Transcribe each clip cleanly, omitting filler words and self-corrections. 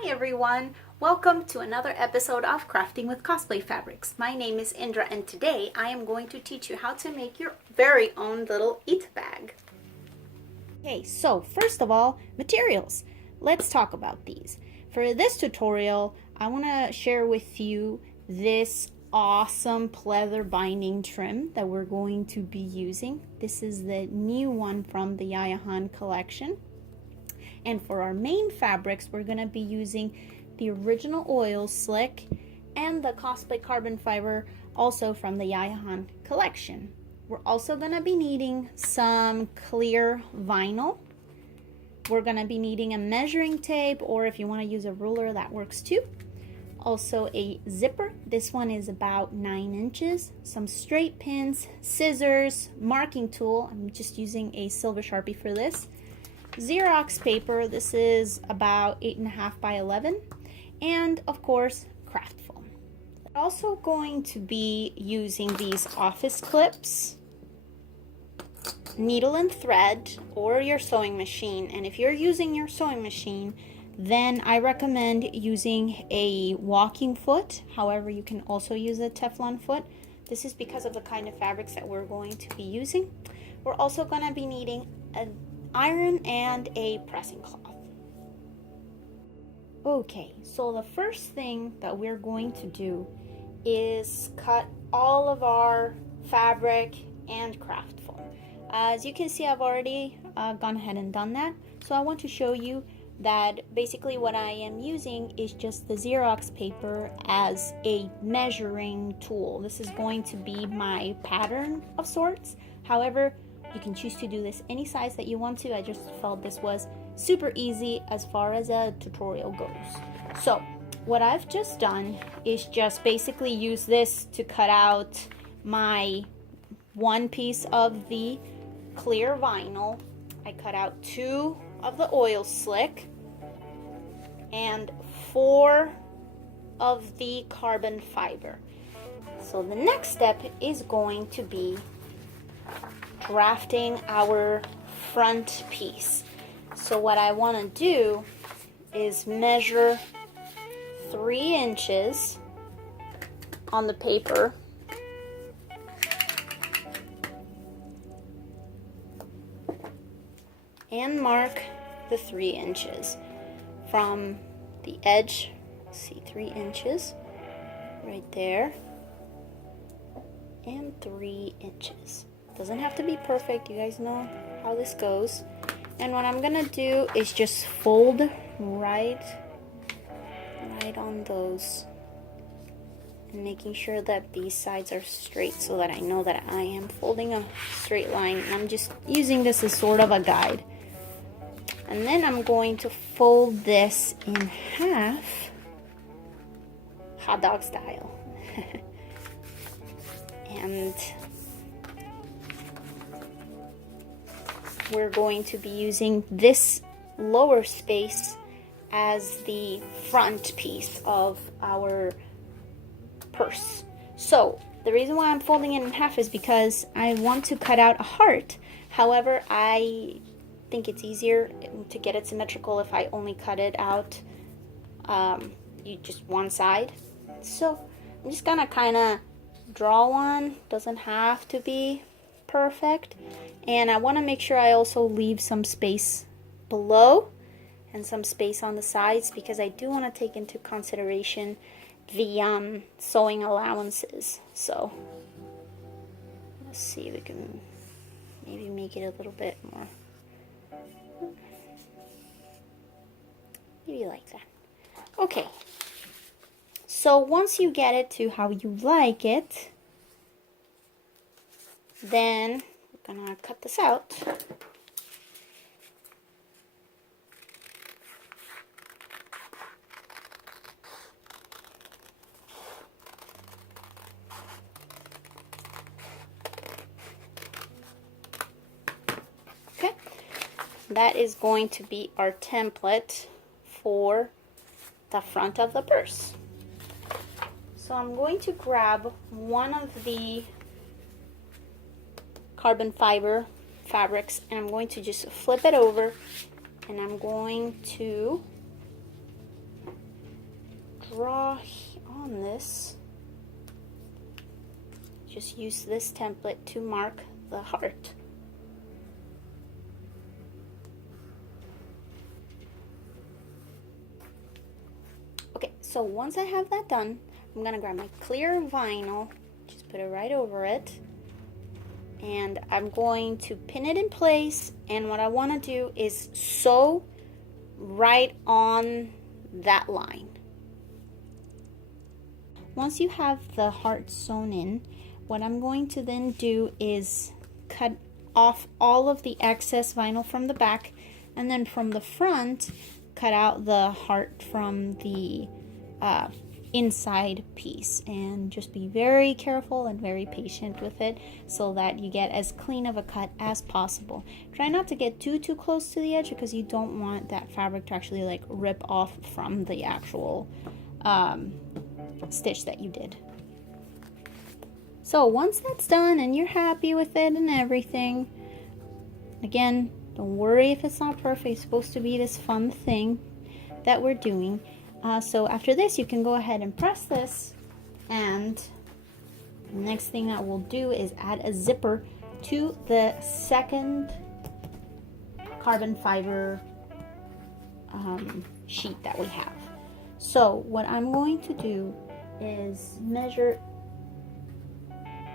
Hi everyone! Welcome to another episode of Crafting with Cosplay Fabrics. My name is Indra and today I am going to teach you how to make your very own little eat bag. Okay, so first of all, materials. Let's talk about these. For this tutorial, I want to share with you this awesome pleather binding trim that we're going to be using. This is the new one from the JoAnn collection. And for our main fabrics, we're going to be using the original oil slick and the cosplay carbon fiber, also from the JoAnn collection. We're also going to be needing some clear vinyl. We're going to be needing a measuring tape, or if you want to use a ruler, that works too. Also a zipper. This one is about 9 inches. Some straight pins, scissors, marking tool. I'm just using a silver Sharpie for this. Xerox paper, this is about 8.5 by 11, and of course craft foam. We're also going to be using these office clips, needle and thread, or your sewing machine. And if you're using your sewing machine, then I recommend using a walking foot. However, you can also use a Teflon foot. This is because of the kind of fabrics that we're going to be using. We're also going to be needing an iron and a pressing cloth. Okay, so the first thing that we're going to do is cut all of our fabric and craft foam. As you can see, I've already gone ahead and done that. So I want to show you that basically what I am using is just the Xerox paper as a measuring tool. This is going to be my pattern of sorts. However, you can choose to do this any size that you want to. I just felt this was super easy as far as a tutorial goes. So what I've just done is just basically use this to cut out my one piece of the clear vinyl. I cut out 2 of the oil slick and 4 of the carbon fiber. So the next step is going to be drafting our front piece. So what I want to do is measure 3 inches on the paper and mark the 3 inches from the edge. See, 3 inches right there and 3 inches. Doesn't have to be perfect, you guys know how this goes. And what I'm gonna do is just fold right on those, and making sure that these sides are straight so that I know that I am folding a straight line. And I'm just using this as sort of a guide. And then I'm going to fold this in half, hot dog style. And we're going to be using this lower space as the front piece of our purse. So the reason why I'm folding it in half is because I want to cut out a heart. However, I think it's easier to get it symmetrical if I only cut it out just one side. So I'm just gonna kind of draw one. Doesn't have to be perfect. And I want to make sure I also leave some space below and some space on the sides, because I do want to take into consideration the sewing allowances. So let's see if we can maybe make it a little bit more, maybe like that. Okay, so once you get it to how you like it, then we're gonna cut this out. Okay, that is going to be our template for the front of the purse. So I'm going to grab one of the carbon fiber fabrics and I'm going to just flip it over, and I'm going to draw on this. Just use this template to mark the heart. Okay, so once I have that done, I'm gonna grab my clear vinyl, just put it right over it, and I'm going to pin it in place, and what I want to do is sew right on that line. Once you have the heart sewn in, what I'm going to then do is cut off all of the excess vinyl from the back, and then from the front cut out the heart from the inside piece, and just be very careful and very patient with it so that you get as clean of a cut as possible. Try not to get too close to the edge because you don't want that fabric to actually like rip off from the actual stitch that you did. So once that's done and you're happy with it and everything, again, don't worry if it's not perfect. It's supposed to be this fun thing that we're doing. So after this, you can go ahead and press this, and the next thing that we'll do is add a zipper to the second carbon fiber sheet that we have. So what I'm going to do is measure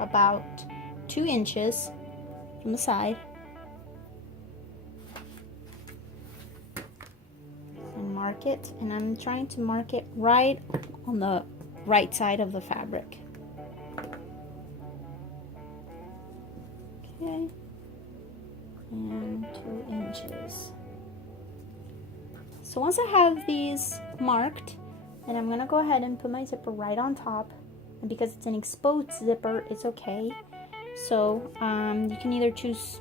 about 2 inches from the side and mark it, and I'm trying to mark it right on the right side of the fabric. Okay, and 2 inches. So once I have these marked, then I'm gonna go ahead and put my zipper right on top, and because it's an exposed zipper, it's okay. So you can either choose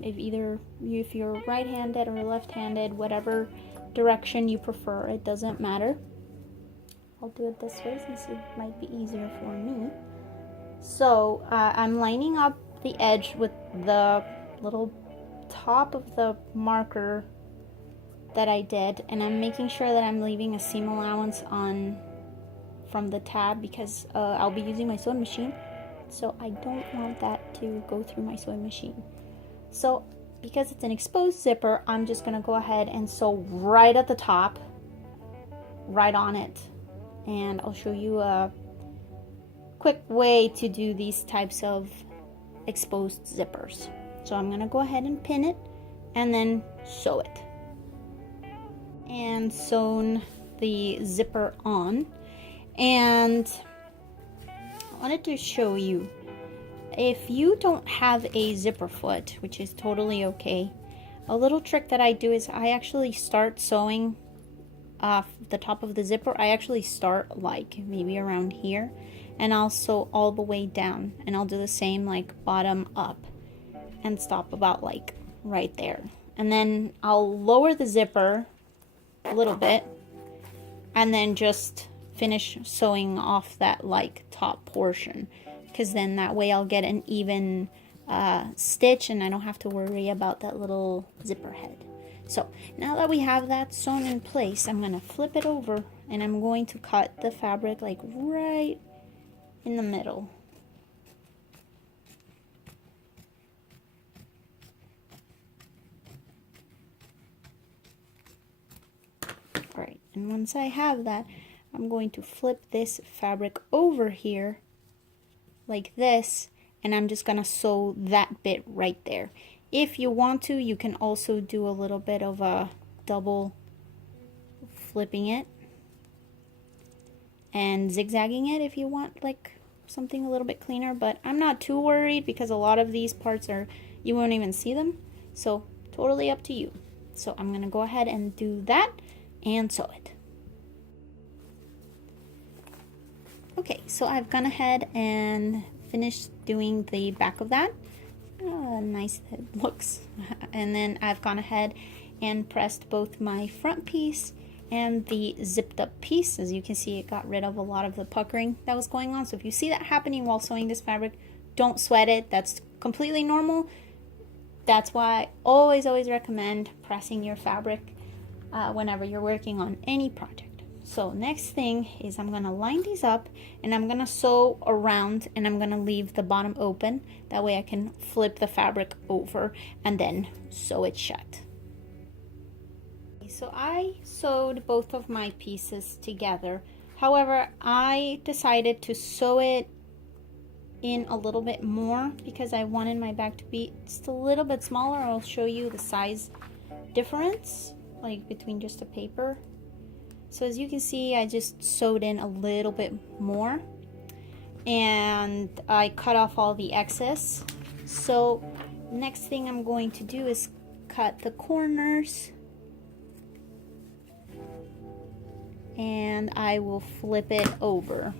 if you're right-handed or left-handed, whatever direction you prefer, it doesn't matter. I'll do it this way since it might be easier for me. So I'm lining up the edge with the little top of the marker that I did, and I'm making sure that I'm leaving a seam allowance on from the tab because I'll be using my sewing machine, so I don't want that to go through my sewing machine. So because it's an exposed zipper, I'm just gonna go ahead and sew right at the top, right on it, and I'll show you a quick way to do these types of exposed zippers. So I'm gonna go ahead and pin it and then sew it, and sewn the zipper on. And I wanted to show you, if you don't have a zipper foot, which is totally okay, a little trick that I do is I actually start sewing off the top of the zipper. I actually start like maybe around here, and I'll sew all the way down, and I'll do the same like bottom up and stop about like right there, and then I'll lower the zipper a little bit and then just finish sewing off that like top portion, because then that way I'll get an even stitch and I don't have to worry about that little zipper head. So now that we have that sewn in place, I'm going to flip it over and I'm going to cut the fabric like right in the middle. Alright, and once I have that, I'm going to flip this fabric over here like this, and I'm just gonna sew that bit right there. If you want to, you can also do a little bit of a double flipping it and zigzagging it if you want like something a little bit cleaner, but I'm not too worried because a lot of these parts are, you won't even see them, so totally up to you. So I'm gonna go ahead and do that and sew it. Okay, so I've gone ahead and finished doing the back of that. Nice it looks. And then I've gone ahead and pressed both my front piece and the zipped up piece. As you can see, it got rid of a lot of the puckering that was going on. So if you see that happening while sewing this fabric, don't sweat it. That's completely normal. That's why I always recommend pressing your fabric whenever you're working on any project. So next thing is I'm gonna line these up and I'm gonna sew around, and I'm gonna leave the bottom open. That way I can flip the fabric over and then sew it shut. So I sewed both of my pieces together. However, I decided to sew it in a little bit more because I wanted my bag to be just a little bit smaller. I'll show you the size difference, like between just the paper. So as you can see, I just sewed in a little bit more, and I cut off all the excess. So next thing I'm going to do is cut the corners, and I will flip it over.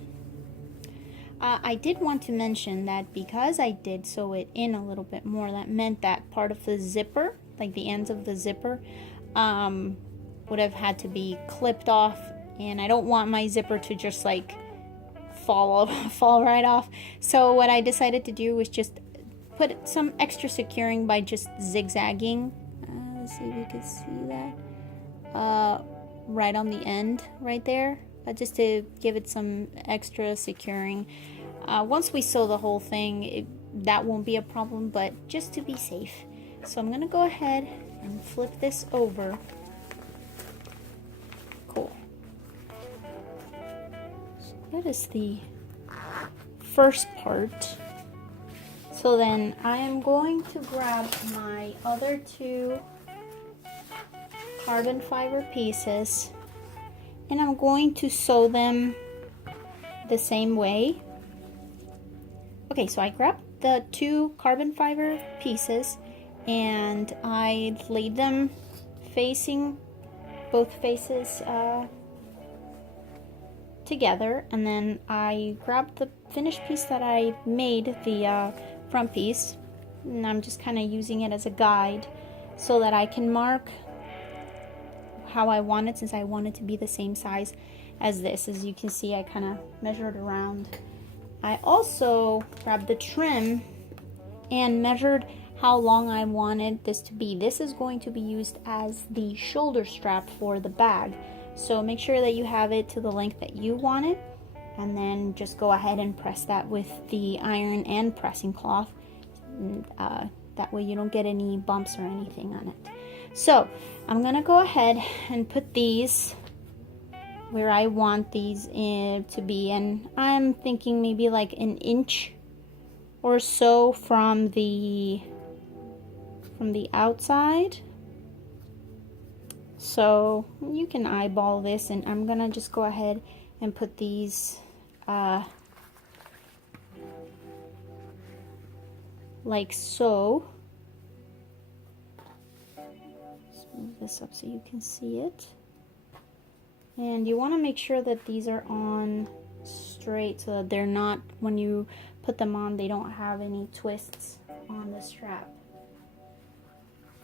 I did want to mention that because I did sew it in a little bit more, that meant that part of the zipper, like the ends of the zipper, would have had to be clipped off, and I don't want my zipper to just like fall right off. So what I decided to do was just put some extra securing by just zigzagging. Let's see if you can see that. Right on the end, right there, just to give it some extra securing. Once we sew the whole thing, that won't be a problem, but just to be safe. So I'm gonna go ahead and flip this over. Cool. So that is the first part. So then I am going to grab my other two carbon fiber pieces, and I'm going to sew them the same way. Okay, so I grabbed the two carbon fiber pieces and I laid them facing both faces together, and then I grabbed the finished piece that I made, the front piece, and I'm just kind of using it as a guide so that I can mark how I want it, since I want it to be the same size as this. As you can see, I kind of measured around. I also grabbed the trim and measured how long I wanted this to be. This is going to be used as the shoulder strap for the bag, so make sure that you have it to the length that you want it, and then just go ahead and press that with the iron and pressing cloth. That way you don't get any bumps or anything on it. So I'm gonna go ahead and put these where I want these to be, and I'm thinking maybe like an inch or so from the outside. So you can eyeball this, and I'm gonna just go ahead and put these like so. Move this up so you can see it, and you want to make sure that these are on straight so that they're not, when you put them on, they don't have any twists on the strap.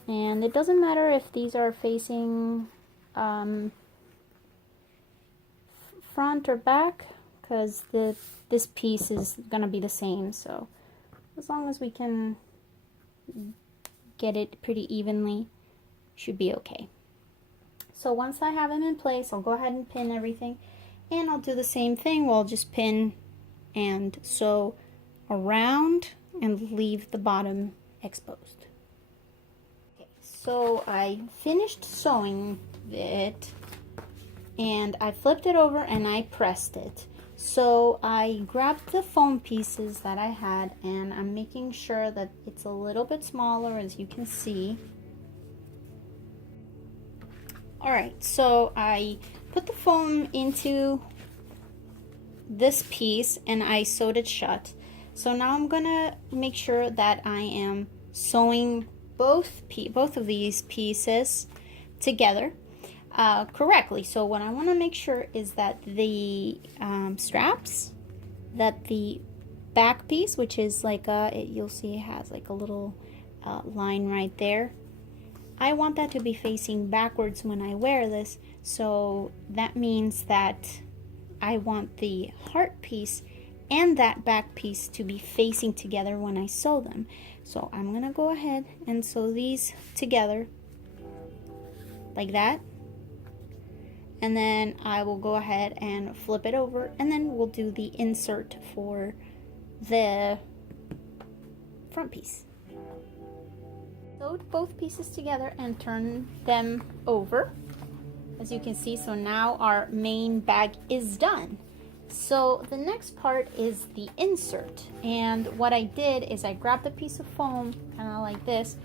And it doesn't matter if these are facing front or back, because this piece is gonna be the same, so as long as we can get it pretty evenly, should be okay. So once I have them in place, I'll go ahead and pin everything, and I'll do the same thing. We'll just pin and sew around and leave the bottom exposed. Okay, so I finished sewing it, and I flipped it over and I pressed it. So I grabbed the foam pieces that I had, and I'm making sure that it's a little bit smaller, as you can see. Alright, so I put the foam into this piece and I sewed it shut. So now I'm gonna make sure that I am sewing both of these pieces together correctly. So what I want to make sure is that the straps, that the back piece, which is like you'll see it has like a little line right there, I want that to be facing backwards when I wear this. So that means that I want the heart piece and that back piece to be facing together when I sew them. So I'm gonna go ahead and sew these together like that. and then I will go ahead and flip it over, and then we'll do the insert for the front piece. Sewed both pieces together and turn them over, as you can see. So now our main bag is done. So the next part is the insert, and what I did is I grabbed a piece of foam kind of like this,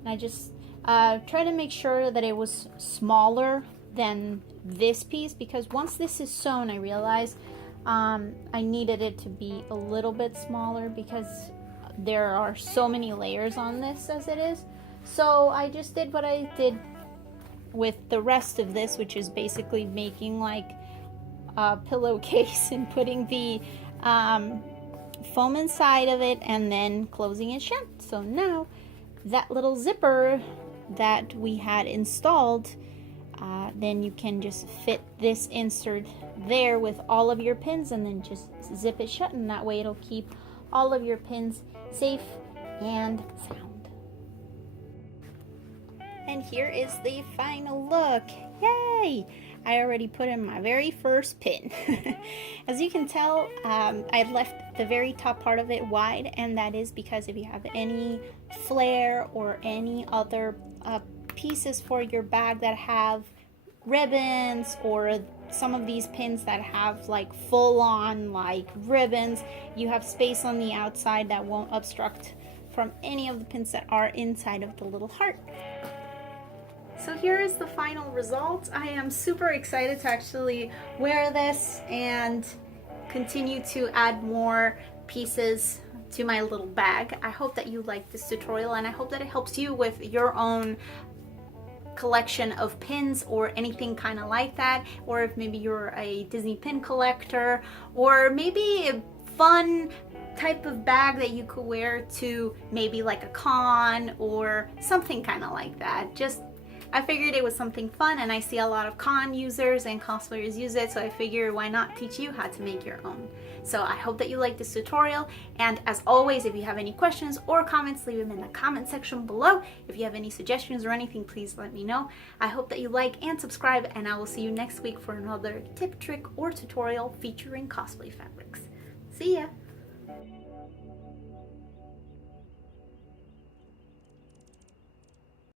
and I just try to make sure that it was smaller than this piece, because once this is sewn, I realized I needed it to be a little bit smaller because there are so many layers on this as it is. So I just did what I did with the rest of this, which is basically making like a pillowcase and putting the foam inside of it and then closing it shut. So now that little zipper that we had installed, then you can just fit this insert there with all of your pins and then just zip it shut, and that way it'll keep all of your pins safe and sound. And here is the final look. Yay! I already put in my very first pin. As you can tell, I left the very top part of it wide, and that is because if you have any flare or any other pieces for your bag that have ribbons, or some of these pins that have like full-on like ribbons, you have space on the outside that won't obstruct from any of the pins that are inside of the little heart. So here is the final result. I am super excited to actually wear this and continue to add more pieces to my little bag. I hope that you like this tutorial, and I hope that it helps you with your own collection of pins or anything kind of like that, or if maybe you're a Disney pin collector, or maybe a fun type of bag that you could wear to maybe like a con or something kind of like that. Just I figured it was something fun, and I see a lot of con users and cosplayers use it, so I figured why not teach you how to make your own. So I hope that you like this tutorial, and as always, if you have any questions or comments, leave them in the comment section below. If you have any suggestions or anything, please let me know. I hope that you like and subscribe, and I will see you next week for another tip, trick, or tutorial featuring Cosplay Fabrics. See ya!